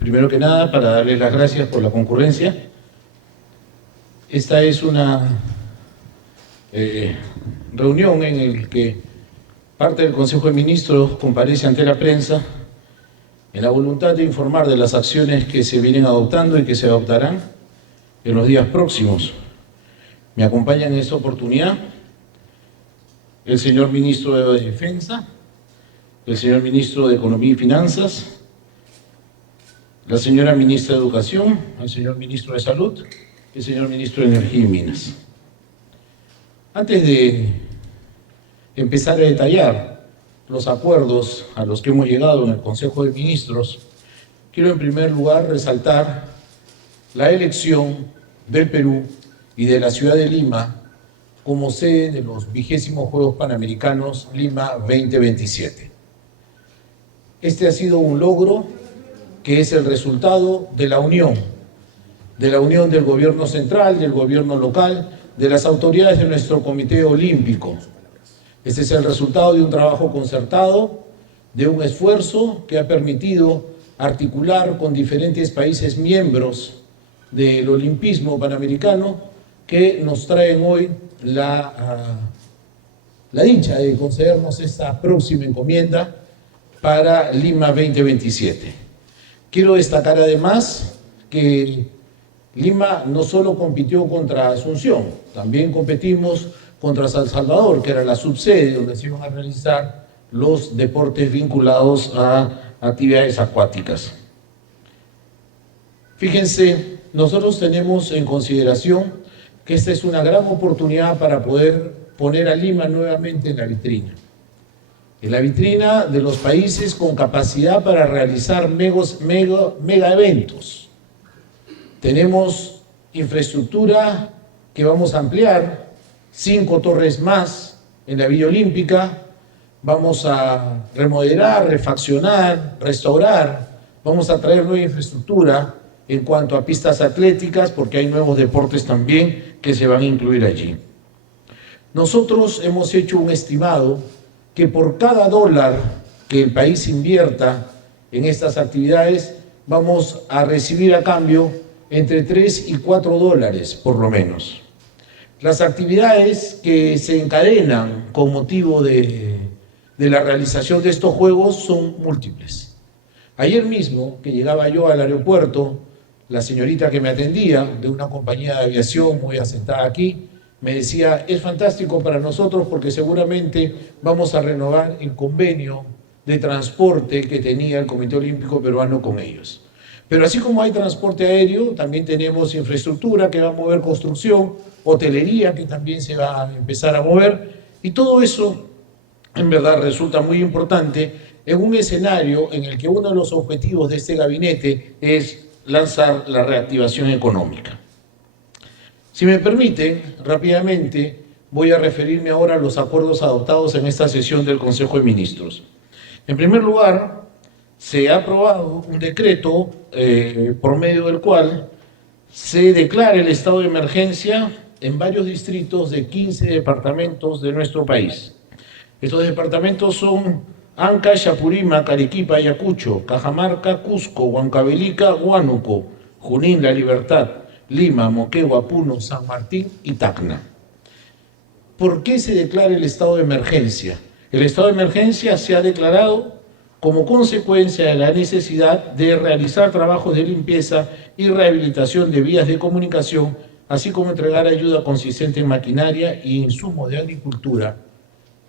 Primero que nada, para darles las gracias por la concurrencia. Esta es una reunión en la que parte del Consejo de Ministros comparece ante la prensa en la voluntad de informar de las acciones que se vienen adoptando y que se adoptarán en los días próximos. Me acompañan en esta oportunidad el señor Ministro de Defensa, el señor Ministro de Economía y Finanzas, la señora Ministra de Educación, el señor Ministro de Salud y el señor Ministro de Energía y Minas. Antes de empezar a detallar los acuerdos a los que hemos llegado en el Consejo de Ministros, quiero en primer lugar resaltar la elección del Perú y de la ciudad de Lima como sede de los 20º Juegos Panamericanos Lima 2027. Este ha sido un logro que es el resultado de la unión del gobierno central, del gobierno local, de las autoridades de nuestro Comité Olímpico. Este es el resultado de un trabajo concertado, de un esfuerzo que ha permitido articular con diferentes países miembros del olimpismo panamericano que nos traen hoy la dicha de concedernos esta próxima encomienda para Lima 2027. Quiero destacar además que Lima no solo compitió contra Asunción, también competimos contra San Salvador, que era la subsede donde se iban a realizar los deportes vinculados a actividades acuáticas. Fíjense, nosotros tenemos en consideración que esta es una gran oportunidad para poder poner a Lima nuevamente en la vitrina de los países con capacidad para realizar mega eventos. Tenemos infraestructura que vamos a ampliar, 5 torres más en la Villa Olímpica, vamos a remodelar, refaccionar, restaurar, vamos a traer nueva infraestructura en cuanto a pistas atléticas, porque hay nuevos deportes también que se van a incluir allí. Nosotros hemos hecho un estimado que por cada dólar que el país invierta en estas actividades, vamos a recibir a cambio entre 3 y 4 dólares, por lo menos. Las actividades que se encadenan con motivo de la realización de estos juegos son múltiples. Ayer mismo, que llegaba yo al aeropuerto, la señorita que me atendía, de una compañía de aviación muy asentada aquí, me decía, es fantástico para nosotros porque seguramente vamos a renovar el convenio de transporte que tenía el Comité Olímpico Peruano con ellos. Pero así como hay transporte aéreo, también tenemos infraestructura que va a mover construcción, hotelería que también se va a empezar a mover, y todo eso en verdad resulta muy importante en un escenario en el que uno de los objetivos de este gabinete es lanzar la reactivación económica. Si me permiten, rápidamente voy a referirme ahora a los acuerdos adoptados en esta sesión del Consejo de Ministros. En primer lugar, se ha aprobado un decreto por medio del cual se declara el estado de emergencia en varios distritos de 15 departamentos de nuestro país. Estos departamentos son Anca, Chapurímac, Arequipa, Ayacucho, Cajamarca, Cusco, Huancavelica, Huánuco, Junín, La Libertad, Lima, Moquegua, Puno, San Martín y Tacna. ¿Por qué se declara el estado de emergencia? El estado de emergencia se ha declarado como consecuencia de la necesidad de realizar trabajos de limpieza y rehabilitación de vías de comunicación, así como entregar ayuda consistente en maquinaria e insumos de agricultura.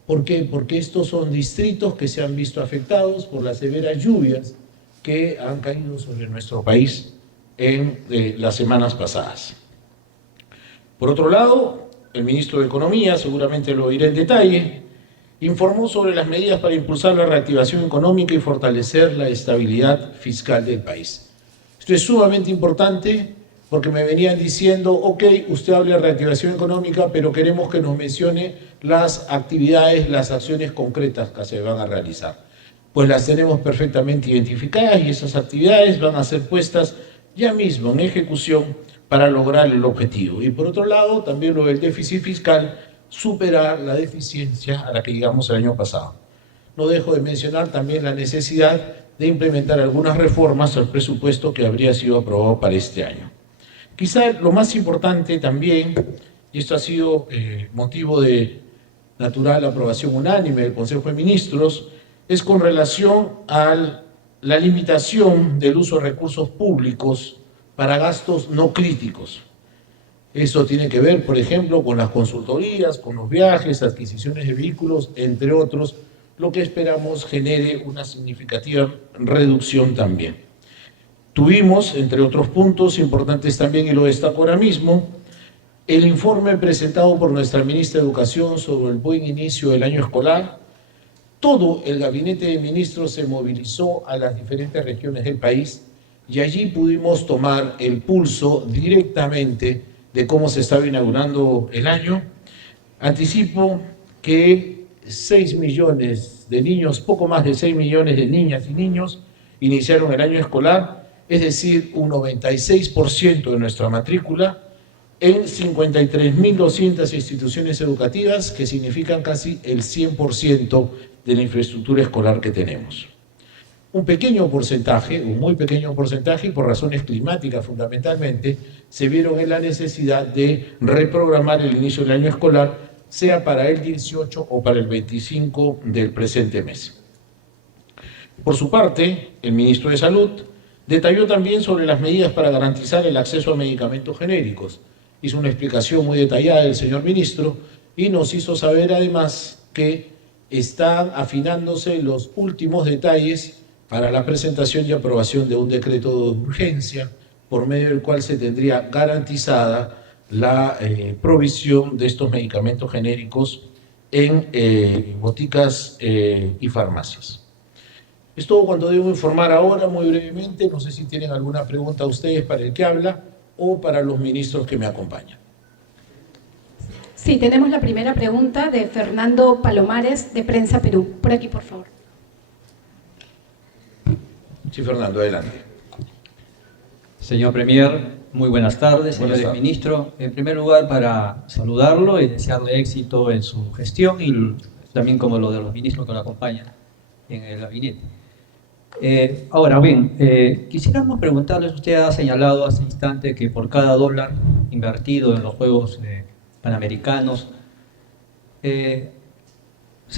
¿Por qué? Porque estos son distritos que se han visto afectados por las severas lluvias que han caído sobre nuestro país en las semanas pasadas. Por otro lado, el ministro de Economía, seguramente lo dirá en detalle, informó sobre las medidas para impulsar la reactivación económica y fortalecer la estabilidad fiscal del país. Esto es sumamente importante porque me venían diciendo, ok, usted habla de reactivación económica, pero queremos que nos mencione las actividades, las acciones concretas que se van a realizar. Pues las tenemos perfectamente identificadas y esas actividades van a ser puestas ya mismo en ejecución para lograr el objetivo. Y por otro lado, también lo del déficit fiscal, superar la deficiencia a la que llegamos el año pasado. No dejo de mencionar también la necesidad de implementar algunas reformas al presupuesto que habría sido aprobado para este año. Quizá lo más importante también, y esto ha sido motivo de natural aprobación unánime del Consejo de Ministros, es con relación a la limitación del uso de recursos públicos para gastos no críticos. Eso tiene que ver, por ejemplo, con las consultorías, con los viajes, adquisiciones de vehículos, entre otros, lo que esperamos genere una significativa reducción también. Tuvimos, entre otros puntos importantes también, y lo destaco ahora mismo, el informe presentado por nuestra ministra de Educación sobre el buen inicio del año escolar. Todo el gabinete de ministros se movilizó a las diferentes regiones del país y allí pudimos tomar el pulso directamente de cómo se estaba inaugurando el año. Anticipo que 6 millones de niños, poco más de 6 millones de niñas y niños iniciaron el año escolar, es decir, un 96% de nuestra matrícula en 53.200 instituciones educativas, que significan casi el 100% de la infraestructura escolar que tenemos. Un pequeño porcentaje, un muy pequeño porcentaje, y por razones climáticas fundamentalmente, se vieron en la necesidad de reprogramar el inicio del año escolar, sea para el 18 o para el 25 del presente mes. Por su parte, el ministro de Salud detalló también sobre las medidas para garantizar el acceso a medicamentos genéricos. Hizo una explicación muy detallada el señor ministro y nos hizo saber además que están afinándose los últimos detalles para la presentación y aprobación de un decreto de urgencia por medio del cual se tendría garantizada la provisión de estos medicamentos genéricos en boticas y farmacias. Es todo cuanto debo informar ahora, muy brevemente. No sé si tienen alguna pregunta ustedes para el que habla o para los ministros que me acompañan. Sí, tenemos la primera pregunta de Fernando Palomares, de Prensa Perú. Por aquí, por favor. Sí, Fernando, adelante. Señor Premier, muy buenas tardes, señores ministros. En primer lugar, para saludarlo y desearle éxito en su gestión y también como lo de los ministros que lo acompañan en el gabinete. Ahora bien, quisiéramos preguntarles, usted ha señalado hace instante que por cada dólar invertido en los Juegos Panamericanos se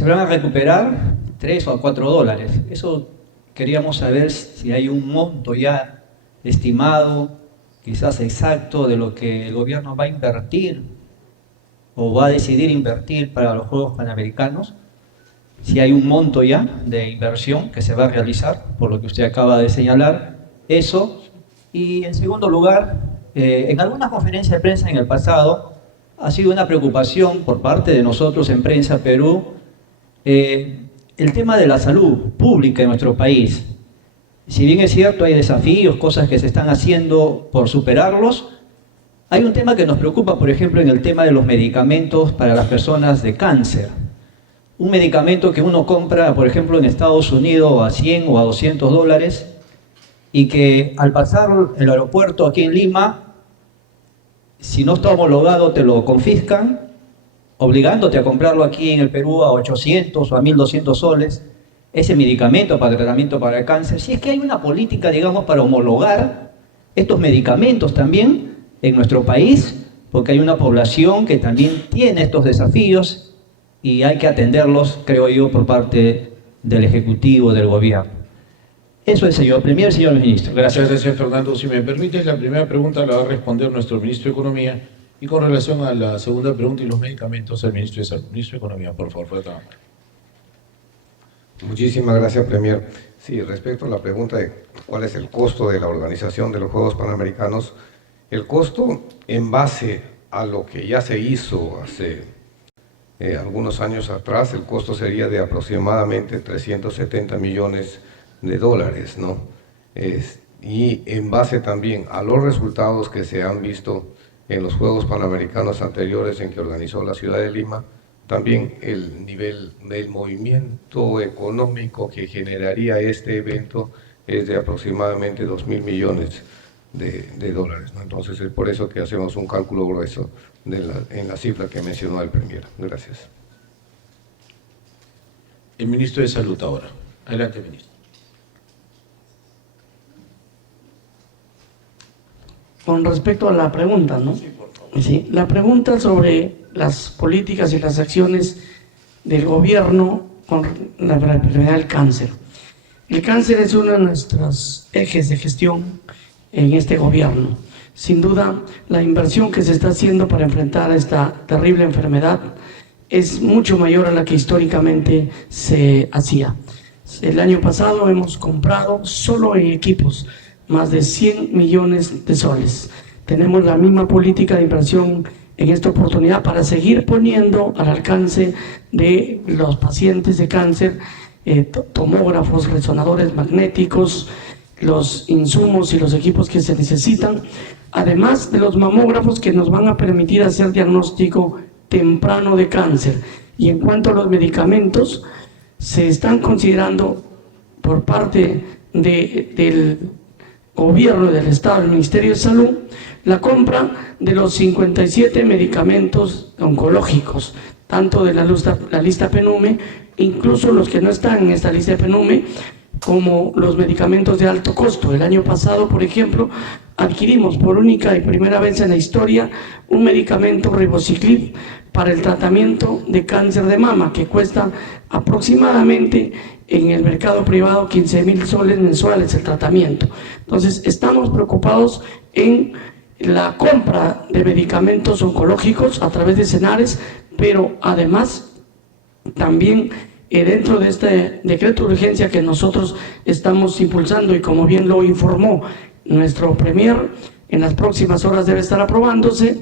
van a recuperar 3 o 4 dólares. Eso queríamos saber si hay un monto ya estimado, quizás exacto, de lo que el gobierno va a invertir o va a decidir invertir para los Juegos Panamericanos. Si hay un monto ya de inversión que se va a realizar, por lo que usted acaba de señalar, eso. Y en segundo lugar, en algunas conferencias de prensa en el pasado, ha sido una preocupación por parte de nosotros en Prensa Perú, el tema de la salud pública en nuestro país. Si bien es cierto, hay desafíos, cosas que se están haciendo por superarlos, hay un tema que nos preocupa, por ejemplo, en el tema de los medicamentos para las personas de cáncer. Un medicamento que uno compra, por ejemplo, en Estados Unidos a 100 o a 200 dólares y que al pasar el aeropuerto aquí en Lima, si no está homologado te lo confiscan, obligándote a comprarlo aquí en el Perú a 800 o a 1.200 soles, ese medicamento para el tratamiento para el cáncer. Si es que hay una política, digamos, para homologar estos medicamentos también en nuestro país, porque hay una población que también tiene estos desafíos y hay que atenderlos, creo yo, por parte del Ejecutivo, del Gobierno. Eso es, señor Premier, señor Ministro. Gracias. Muchas gracias, Fernando. Si me permites, la primera pregunta la va a responder nuestro Ministro de Economía, y con relación a la segunda pregunta y los medicamentos, el Ministro de Salud. Ministro de Economía, por favor, fuerte la mano. Muchísimas gracias, Premier. Sí, respecto a la pregunta de cuál es el costo de la organización de los Juegos Panamericanos, el costo en base a lo que ya se hizo hace algunos años atrás, el costo sería de aproximadamente 370 millones de dólares, ¿no? Y en base también a los resultados que se han visto en los Juegos Panamericanos anteriores en que organizó la ciudad de Lima, también el nivel del movimiento económico que generaría este evento es de aproximadamente 2.000 millones de dólares, ¿no? Entonces es por eso que hacemos un cálculo grueso en la cifra que mencionó el Premier. Gracias. El Ministro de Salud ahora. Adelante, Ministro. Con respecto a la pregunta, ¿no? Sí, por favor. Sí, la pregunta sobre las políticas y las acciones del gobierno con la enfermedad del cáncer. El cáncer es uno de nuestros ejes de gestión en este gobierno. Sin duda, la inversión que se está haciendo para enfrentar esta terrible enfermedad es mucho mayor a la que históricamente se hacía. El año pasado hemos comprado solo en equipos más de 100 millones de soles. Tenemos la misma política de inversión en esta oportunidad para seguir poniendo al alcance de los pacientes de cáncer tomógrafos, resonadores magnéticos, los insumos y los equipos que se necesitan, además de los mamógrafos que nos van a permitir hacer diagnóstico temprano de cáncer. Y en cuanto a los medicamentos, se están considerando por parte del gobierno del Estado, del Ministerio de Salud, la compra de los 57 medicamentos oncológicos, tanto de la lista PNUME, incluso los que no están en esta lista de PNUME, como los medicamentos de alto costo. El año pasado, por ejemplo, adquirimos por única y primera vez en la historia un medicamento Ribociclib para el tratamiento de cáncer de mama, que cuesta aproximadamente en el mercado privado 15.000 soles mensuales el tratamiento. Entonces, estamos preocupados en la compra de medicamentos oncológicos a través de Senares, pero además también dentro de este decreto de urgencia que nosotros estamos impulsando, y como bien lo informó nuestro premier, en las próximas horas debe estar aprobándose,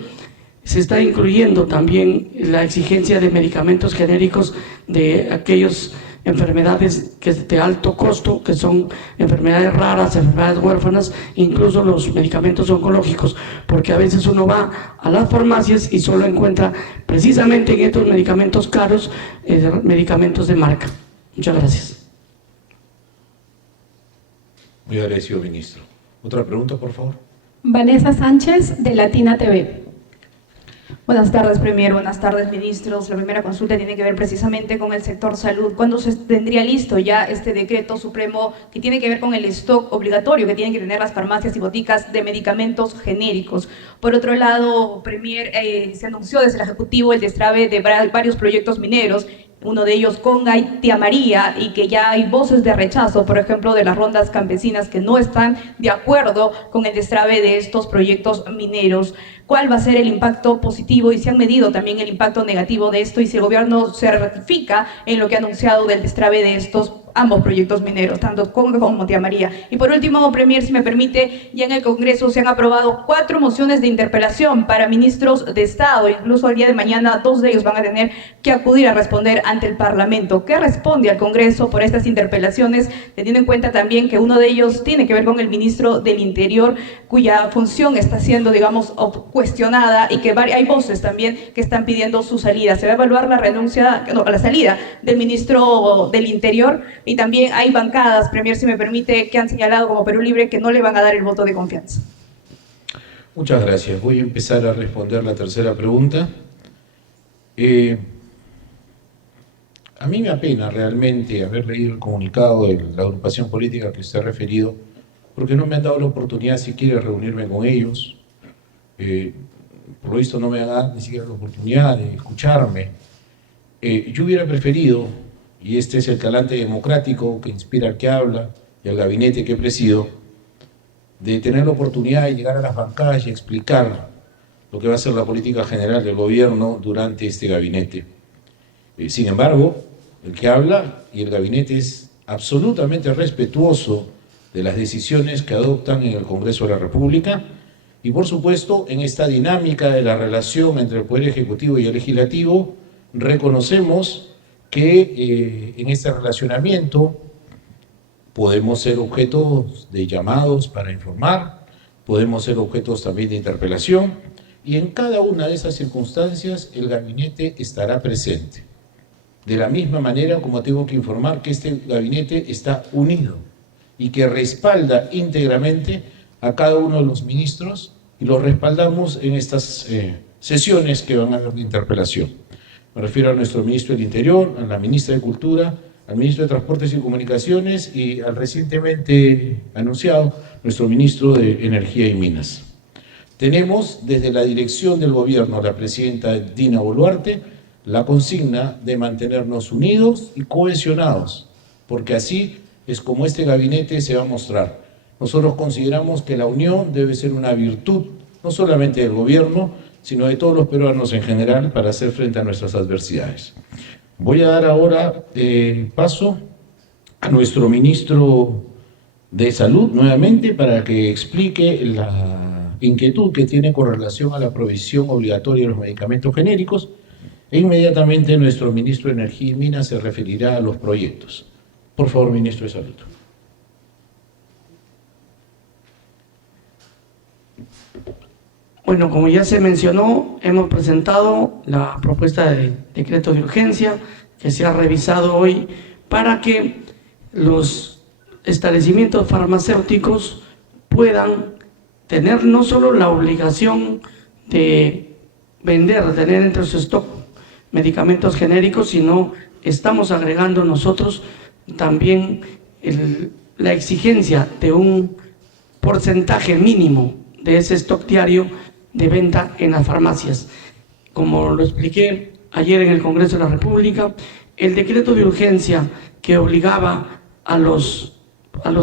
se está incluyendo también la exigencia de medicamentos genéricos de aquellas enfermedades que de alto costo, que son enfermedades raras, enfermedades huérfanas, incluso los medicamentos oncológicos, porque a veces uno va a las farmacias y solo encuentra precisamente en estos medicamentos caros, medicamentos de marca. Muchas gracias. Muy agradecido, ministro. ¿Otra pregunta, por favor? Vanessa Sánchez, de Latina TV. Buenas tardes, Premier. Buenas tardes, ministros. La primera consulta tiene que ver precisamente con el sector salud. ¿Cuándo se tendría listo ya este decreto supremo que tiene que ver con el stock obligatorio que tienen que tener las farmacias y boticas de medicamentos genéricos? Por otro lado, Premier, se anunció desde el Ejecutivo el destrave de varios proyectos mineros, uno de ellos Conga y Tía María, y que ya hay voces de rechazo, por ejemplo, de las rondas campesinas que no están de acuerdo con el destrave de estos proyectos mineros. ¿Cuál va a ser el impacto positivo y se han medido también el impacto negativo de esto, y si el gobierno se ratifica en lo que ha anunciado del destrave de estos ambos proyectos mineros, tanto Conga como Tía María? Y por último, Premier, si me permite, ya en el Congreso se han aprobado 4 mociones de interpelación para ministros de Estado. Incluso el día de mañana 2 de ellos van a tener que acudir a responder ante el Parlamento. ¿Qué responde al Congreso por estas interpelaciones, teniendo en cuenta también que uno de ellos tiene que ver con el ministro del Interior, cuya función está siendo, digamos, cuestionada, y que hay voces también que están pidiendo su salida? ¿Se va a evaluar la la salida del ministro del Interior? Y también hay bancadas, Premier, si me permite, que han señalado como Perú Libre que no le van a dar el voto de confianza. Muchas gracias. Voy a empezar a responder la tercera pregunta. A mí me apena realmente haber leído el comunicado de la agrupación política que usted ha referido, porque no me han dado la oportunidad siquiera de reunirme con ellos. Por lo visto no me han dado ni siquiera la oportunidad de escucharme. Yo hubiera preferido, y este es el talante democrático que inspira al que habla y al gabinete que presido, de tener la oportunidad de llegar a las bancadas y explicar lo que va a ser la política general del gobierno durante este gabinete. Sin embargo, el que habla y el gabinete es absolutamente respetuoso de las decisiones que adoptan en el Congreso de la República, y por supuesto en esta dinámica de la relación entre el Poder Ejecutivo y el Legislativo reconocemos que en este relacionamiento podemos ser objetos de llamados para informar, podemos ser objetos también de interpelación, y en cada una de esas circunstancias el gabinete estará presente. De la misma manera como tengo que informar que este gabinete está unido y que respalda íntegramente a cada uno de los ministros, y los respaldamos en estas sesiones que van a haber de interpelación. Me refiero a nuestro ministro del Interior, a la ministra de Cultura, al ministro de Transportes y Comunicaciones y al recientemente anunciado nuestro ministro de Energía y Minas. Tenemos desde la dirección del gobierno, la presidenta Dina Boluarte, la consigna de mantenernos unidos y cohesionados, porque así es como este gabinete se va a mostrar. Nosotros consideramos que la unión debe ser una virtud, no solamente del gobierno, sino de todos los peruanos en general, para hacer frente a nuestras adversidades. Voy a dar ahora paso a nuestro ministro de Salud nuevamente para que explique la inquietud que tiene con relación a la provisión obligatoria de los medicamentos genéricos, e inmediatamente nuestro ministro de Energía y Minas se referirá a los proyectos. Por favor, ministro de Salud. Bueno, como ya se mencionó, hemos presentado la propuesta de decreto de urgencia que se ha revisado hoy para que los establecimientos farmacéuticos puedan tener no solo la obligación de vender, de tener entre su stock medicamentos genéricos, sino estamos agregando nosotros también la exigencia de un porcentaje mínimo de ese stock diario de venta en las farmacias. Como lo expliqué ayer en el Congreso de la República, el decreto de urgencia que obligaba a los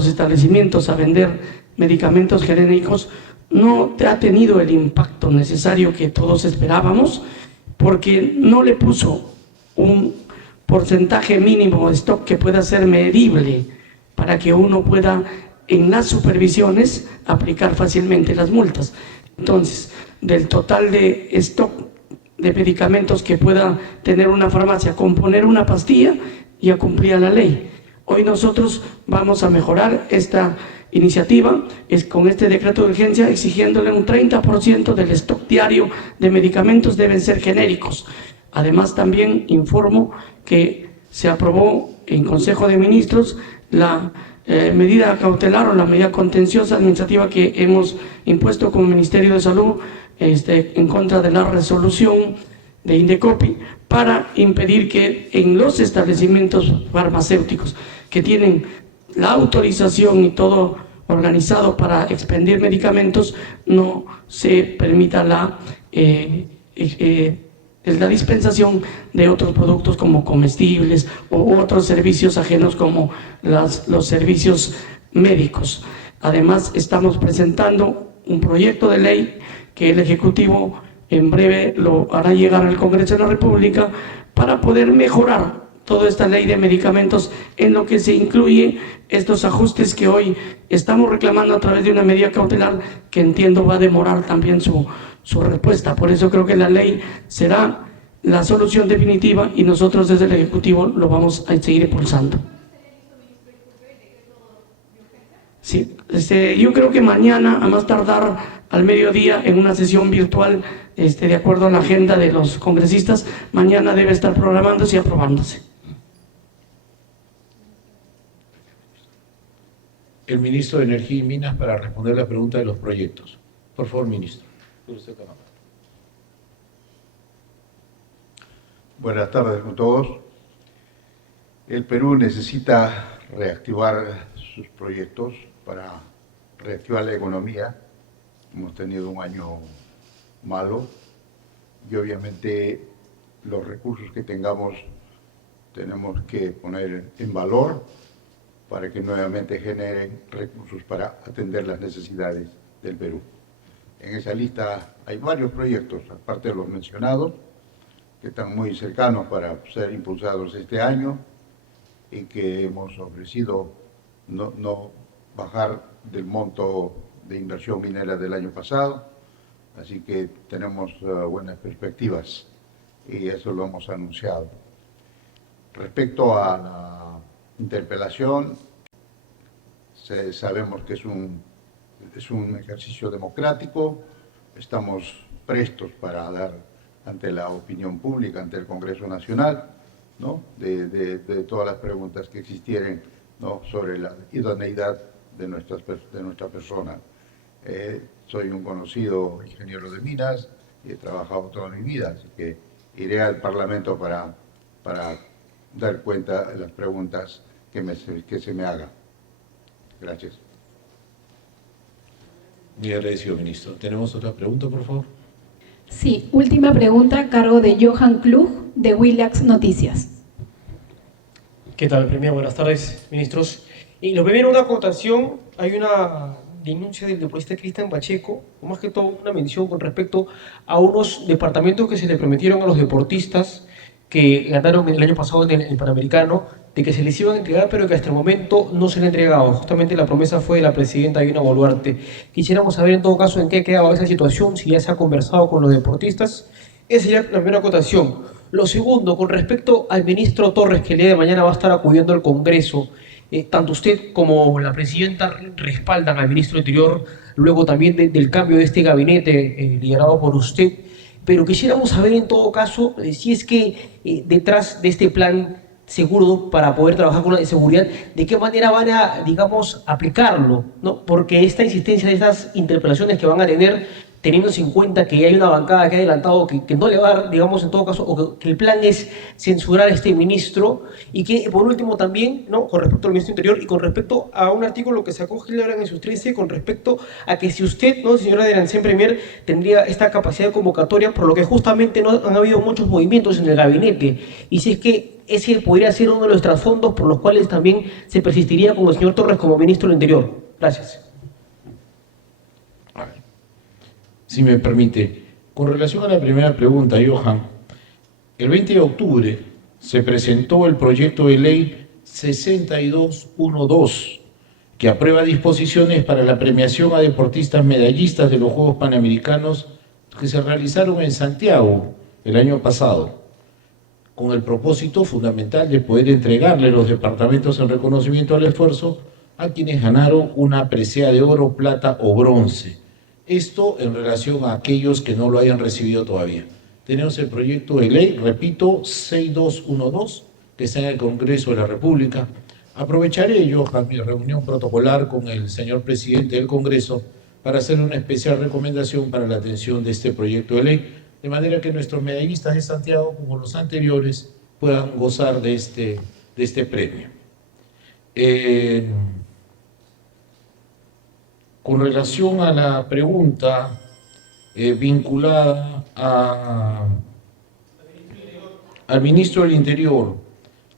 establecimientos a vender medicamentos genéricos no ha tenido el impacto necesario que todos esperábamos, porque no le puso un porcentaje mínimo de stock que pueda ser medible para que uno pueda en las supervisiones aplicar fácilmente las multas. Entonces, del total de stock de medicamentos que pueda tener una farmacia, componer una pastilla, ya cumplía la ley. Hoy nosotros vamos a mejorar esta iniciativa con este decreto de urgencia, exigiéndole un 30% del stock diario de medicamentos deben ser genéricos. Además, también informo que se aprobó en Consejo de Ministros la medida cautelar o la medida contenciosa administrativa que hemos impuesto como Ministerio de Salud en contra de la resolución de Indecopi para impedir que en los establecimientos farmacéuticos que tienen la autorización y todo organizado para expendir medicamentos no se permita la dispensación de otros productos como comestibles u otros servicios ajenos como los servicios médicos. Además, estamos presentando un proyecto de ley que el Ejecutivo en breve lo hará llegar al Congreso de la República para poder mejorar toda esta ley de medicamentos en lo que se incluye estos ajustes que hoy estamos reclamando a través de una medida cautelar que entiendo va a demorar también su respuesta. Por eso creo que la ley será la solución definitiva y nosotros desde el Ejecutivo lo vamos a seguir impulsando. Sí, yo creo que mañana, a más tardar al mediodía, en una sesión virtual, de acuerdo a la agenda de los congresistas, mañana debe estar programándose y aprobándose. El ministro de Energía y Minas para responder la pregunta de los proyectos. Por favor, ministro. Buenas tardes con todos. El Perú necesita reactivar sus proyectos para reactivar la economía. Hemos tenido un año malo y obviamente los recursos que tengamos tenemos que poner en valor para que nuevamente generen recursos para atender las necesidades del Perú. En esa lista hay varios proyectos, aparte de los mencionados, que están muy cercanos para ser impulsados este año y que hemos ofrecido no bajar del monto de inversión minera del año pasado, así que tenemos buenas perspectivas y eso lo hemos anunciado. Respecto a la interpelación, sabemos que es un ejercicio democrático, estamos prestos para dar ante la opinión pública, ante el Congreso Nacional, ¿no? de todas las preguntas que existieran, ¿no? sobre la idoneidad de nuestra persona. Soy un conocido ingeniero de minas y he trabajado toda mi vida, así que iré al Parlamento para dar cuenta de las preguntas que se me hagan. Gracias. Muy agradecido, ministro. ¿Tenemos otra pregunta, por favor? Sí, última pregunta a cargo de Johan Klug, de Willax Noticias. ¿Qué tal, Premier? Buenas tardes, ministros. Y lo primero, una acotación. Hay una denuncia del deportista Cristian Pacheco, o más que todo una mención con respecto a unos departamentos que se le prometieron a los deportistas que ganaron el año pasado en el Panamericano, de que se les iban a entregar, pero que hasta el momento no se le han entregado. Justamente la promesa fue de la presidenta Dina Boluarte. Quisiéramos saber en todo caso en qué ha quedado esa situación, si ya se ha conversado con los deportistas. Esa sería la primera acotación. Lo segundo, con respecto al ministro Torres, que el día de mañana va a estar acudiendo al Congreso, tanto usted como la presidenta respaldan al ministro del Interior, luego también del cambio de este gabinete liderado por usted, pero quisiéramos saber en todo caso si es que detrás de este plan seguro para poder trabajar con la seguridad, de qué manera van a, digamos, aplicarlo, ¿no? Porque esta insistencia de estas interpelaciones que van a tener, teniendo en cuenta que hay una bancada que ha adelantado que no le va a dar, digamos, en todo caso, o que el plan es censurar a este ministro, y que, por último, también, ¿no?, con respecto al ministro Interior y con respecto a un artículo que sacó Hildebrand en sus 13, con respecto a que si usted, ¿no?, señora de Ancén Premier, tendría esta capacidad de convocatoria, por lo que justamente no han habido muchos movimientos en el gabinete, y si es que ese podría ser uno de los trasfondos por los cuales también se persistiría con el señor Torres como ministro del Interior. Gracias. Si me permite, con relación a la primera pregunta, Johan, el 20 de octubre se presentó el proyecto de ley 6212, que aprueba disposiciones para la premiación a deportistas medallistas de los Juegos Panamericanos que se realizaron en Santiago el año pasado, con el propósito fundamental de poder entregarle los departamentos en reconocimiento al esfuerzo a quienes ganaron una presea de oro, plata o bronce. Esto en relación a aquellos que no lo hayan recibido todavía. Tenemos el proyecto de ley, repito, 6212, que está en el Congreso de la República. Aprovecharé yo mi reunión protocolar con el señor presidente del Congreso para hacer una especial recomendación para la atención de este proyecto de ley, de manera que nuestros medallistas de Santiago, como los anteriores, puedan gozar de este premio. Con relación a la pregunta vinculada al ministro del Interior,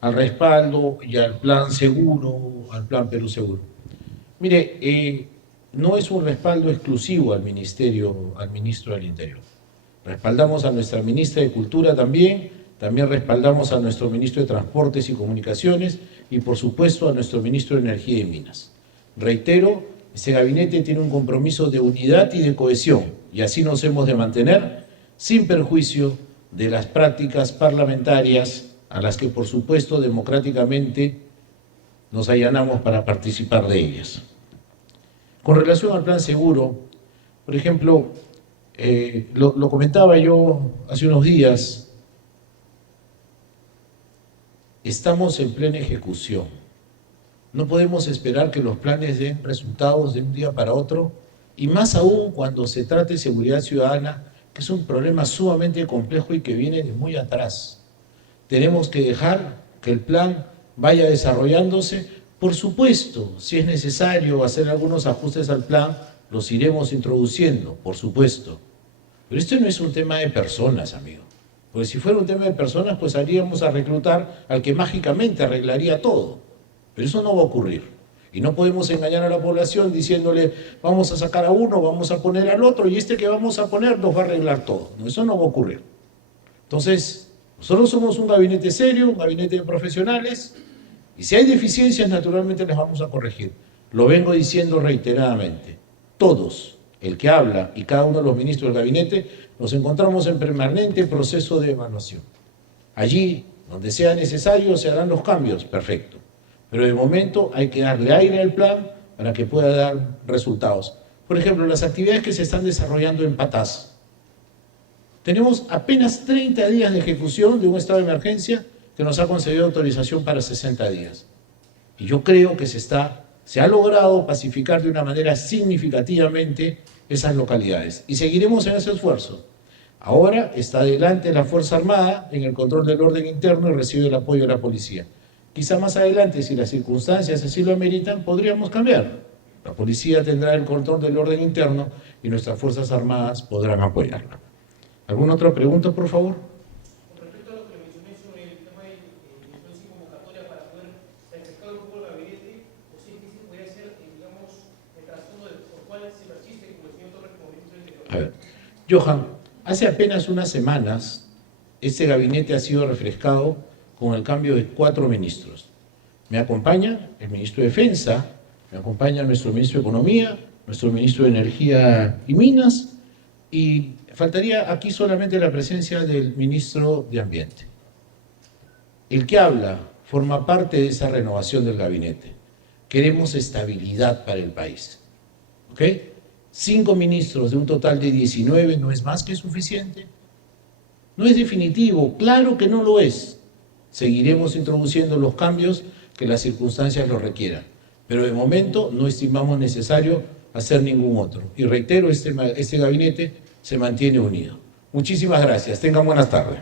al respaldo y al plan seguro, al plan Perú Seguro. Mire, no es un respaldo exclusivo al ministro del Interior. Respaldamos a nuestra ministra de Cultura también respaldamos a nuestro ministro de Transportes y Comunicaciones y por supuesto a nuestro ministro de Energía y Minas. Reitero, ese gabinete tiene un compromiso de unidad y de cohesión, y así nos hemos de mantener, sin perjuicio de las prácticas parlamentarias a las que, por supuesto, democráticamente nos allanamos para participar de ellas. Con relación al plan seguro, por ejemplo, lo comentaba yo hace unos días, estamos en plena ejecución. No podemos esperar que los planes den resultados de un día para otro, y más aún cuando se trate de seguridad ciudadana, que es un problema sumamente complejo y que viene de muy atrás. Tenemos que dejar que el plan vaya desarrollándose. Por supuesto, si es necesario hacer algunos ajustes al plan, los iremos introduciendo, por supuesto. Pero esto no es un tema de personas, amigo. Porque si fuera un tema de personas, pues haríamos a reclutar al que mágicamente arreglaría todo. Pero eso no va a ocurrir. Y no podemos engañar a la población diciéndole vamos a sacar a uno, vamos a poner al otro y este que vamos a poner nos va a arreglar todo. No, eso no va a ocurrir. Entonces, nosotros somos un gabinete serio, un gabinete de profesionales, y si hay deficiencias, naturalmente las vamos a corregir. Lo vengo diciendo reiteradamente. Todos, el que habla y cada uno de los ministros del gabinete, nos encontramos en permanente proceso de evaluación. Allí, donde sea necesario, se harán los cambios, perfecto. Pero de momento hay que darle aire al plan para que pueda dar resultados. Por ejemplo, las actividades que se están desarrollando en Patás. Tenemos apenas 30 días de ejecución de un estado de emergencia que nos ha concedido autorización para 60 días. Y yo creo que se ha logrado pacificar de una manera significativamente esas localidades. Y seguiremos en ese esfuerzo. Ahora está adelante la Fuerza Armada en el control del orden interno y recibe el apoyo de la policía. Quizá más adelante, si las circunstancias así lo ameritan, podríamos cambiar. La policía tendrá el control del orden interno y nuestras Fuerzas Armadas podrán apoyarlo. ¿Alguna otra pregunta, por favor? Con respecto a lo que le mencioné sobre el tema de influencia y convocatoria para poder refrescar un poco el gabinete, o si es que se puede hacer, digamos, el trasfondo por cuál se persiste con el señor Torres como ministro del Interior. A ver, Johan, hace apenas unas semanas este gabinete ha sido refrescado con el cambio de 4 ministros. Me acompaña el ministro de Defensa, me acompaña nuestro ministro de Economía, nuestro ministro de Energía y Minas, y faltaría aquí solamente la presencia del ministro de Ambiente. El que habla forma parte de esa renovación del gabinete. Queremos estabilidad para el país. ¿Ok? 5 ministros de un total de 19 no es más que suficiente. No es definitivo, claro que no lo es. Seguiremos introduciendo los cambios que las circunstancias lo requieran. Pero de momento no estimamos necesario hacer ningún otro. Y reitero, este gabinete se mantiene unido. Muchísimas gracias. Tengan buenas tardes.